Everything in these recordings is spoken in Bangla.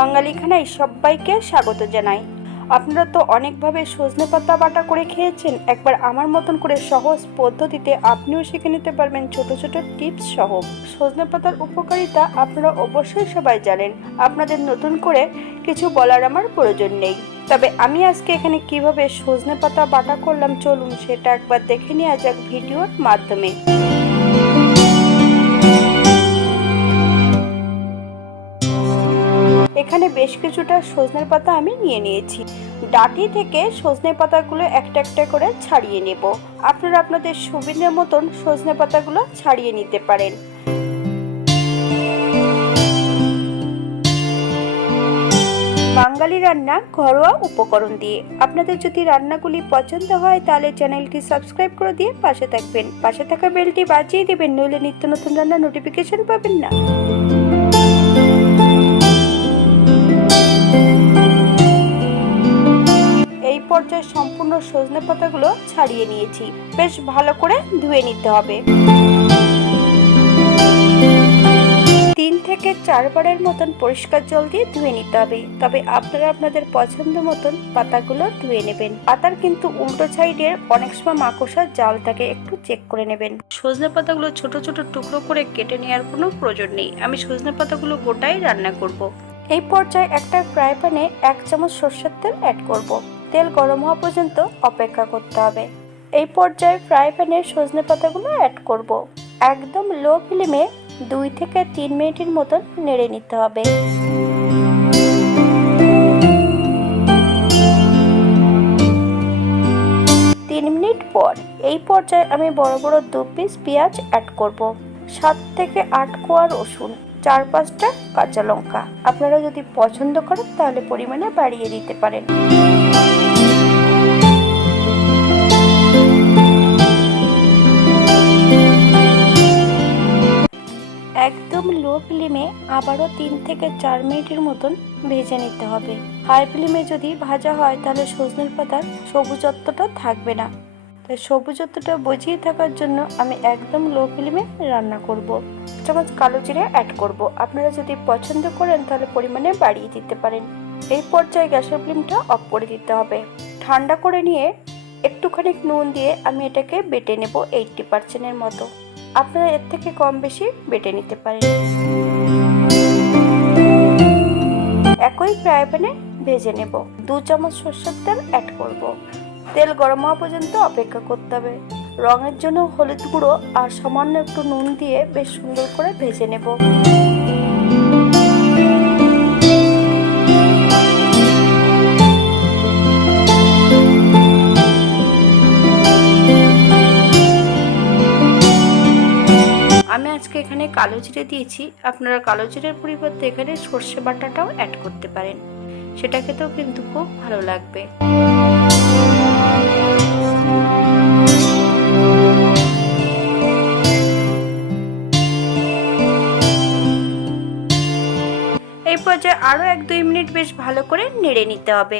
বাঙালি খানায় সবাইকে স্বাগত জানাই। আপনারা তো অনেকভাবে সজনে পাতা বাটা করে খেয়েছেন, একবার আমার মতন করে সহজ পদ্ধতিতে আপনিও শিখে নিতে পারবেন ছোট ছোট টিপস সহ। সজনে পাতার উপকারিতা আপনারা অবশ্যই সবাই জানেন, আপনাদের নতুন করে কিছু বলার আমার প্রয়োজন নেই। তবে আমি আজকে এখানে কিভাবে সজনে পাতা বাটা করলাম চলুন সেটা একবার দেখে নেওয়া যাক ভিডিওর মাধ্যমে। এখানে বেশ কিছুটা সজনের পাতা আমি নিয়ে নিয়েছি। ডাঁটি থেকে সজনে পাতাগুলো একটা একটা করে ছাড়িয়ে নেব। আপনারা আপনাদের সুবিধা মতন সজনে পাতাগুলো ছাড়িয়ে নিতে পারেন। বাঙালি রান্না ঘরোয়া উপকরণ দিয়ে। আপনাদের যদি রান্নাগুলি পছন্দ হয় তাহলে চ্যানেলটি সাবস্ক্রাইব করে দিয়ে পাশে থাকবেন, পাশে থাকা বেলটি বাজিয়ে দেবেন, নইলে নিত্য নতুন রান্নার নোটিফিকেশন পাবেন না। এই পর্যায়ে সম্পূর্ণ সজনে পাতাগুলো ছাড়িয়ে নিয়েছি। বেশ ভালো করে ধুয়ে নিতে হবে। 3 থেকে 4 বারের মতন পরিষ্কার জল দিয়ে ধুয়ে নিতে হবে। তবে আপনারা আপনাদের পছন্দ মতন পাতাগুলো ধুয়ে নেবেন। পাতার কিন্তু উল্টো সাইডের অনেক সময় মাকড়সার জাল থাকে, একটু চেক করে নেবেন। সজনে পাতাগুলো ছোট ছোট টুকরো করে কেটে নেওয়ার কোনো প্রয়োজন নেই। আমি সজনে পাতাগুলো গোটাই রান্না করব। এই পর্যায়ে একটা ফ্রাই প্যানে 1 চামচ সরষের তেল অ্যাড করব। তেল গরম হওয়া পর্যন্ত অপেক্ষা করতে হবে। এই পর্যায়ে ফ্রাই প্যানে সজনে পাতাগুলো অ্যাড করব। একদম লো ফ্লেমে 2 থেকে 3 মিনিটের মতন নেড়ে নিতে হবে। 3 মিনিট পর এই পর্যায়ে আমি বড় বড় 2 পিস পেঁয়াজ অ্যাড করব। 7 থেকে 8 কোয়া রসুন, 4-5টা কাঁচা লঙ্কা। আপনারা যদি পছন্দ করেন তাহলে পরিমাণে বাড়িয়ে দিতে পারেন। একদম লো ফ্লেমে আবারও 3 থেকে 4 মিনিটের মতন ভেজে নিতে হবে। হাই ফ্লেমে যদি ভাজা হয় তাহলে সজনের পাতার সবুজত্বটা থাকবে না। তাই সবুজত্বটা বজিয়ে থাকার জন্য আমি একদম লো ফ্লেমে রান্না করব। 1 চামচ কালো জিরে অ্যাড করব। আপনারা যদি পছন্দ করেন তাহলে পরিমাণে বাড়িয়ে দিতে পারেন। এই পর্যায়ে গ্যাসের ফ্লেমটা অফ করে দিতে হবে। ঠান্ডা করে নিয়ে একটুখানি নুন দিয়ে আমি এটাকে বেটে নেব 80% মতো। আপনারা এর থেকে কম বেশি বেটে নিতে পারেন। একই ফ্রাই প্যানে ভেজে নেব। 2 চামচ সরষের তেল অ্যাড করব। তেল গরম হওয়া পর্যন্ত অপেক্ষা করতে হবে। রঙের জন্য হলুদ গুঁড়ো আর সামান্য একটু নুন দিয়ে বেশ সুন্দর করে ভেজে নেব। আমি আজকে এখানে কালো জিরে দিয়েছি। আপনারা কালো জিরের পরিবর্তে এখানে সর্ষে বাটাটাও অ্যাড করতে পারেন, সেটা খেতেও কিন্তু খুব ভালো লাগবে। এই পর্যায়ে আরো 1-2 মিনিট বেশ ভালো করে নেড়ে নিতে হবে।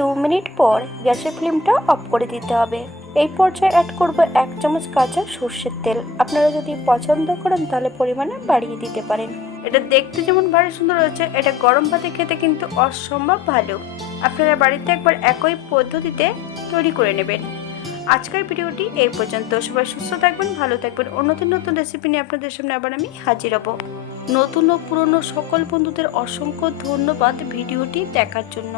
2 মিনিট পর গ্যাসের ফ্লেমটা অফ করে দিতে হবে। এই পর্যায়ে অ্যাড করব 1 চামচ কাঁচা সরষের তেল। আপনারা যদি পছন্দ করেন তাহলে পরিমাণে বাড়িয়ে দিতে পারেন। এটা দেখতে যেমন ভারী সুন্দর হচ্ছে, এটা গরম ভাতে খেতে কিন্তু অসম্ভব ভালো। আপনারা বাড়িতে একবার একই পদ্ধতিতে তৈরি করে নেবেন। আজকের ভিডিওটি এই পর্যন্ত। সবাই সুস্থ থাকবেন, ভালো থাকবেন। নতুন নতুন রেসিপি নিয়ে আপনাদের সামনে আবার আমি হাজির হব। নতুন ও পুরনো সকল বন্ধুদের অসংখ্য ধন্যবাদ ভিডিওটি দেখার জন্য।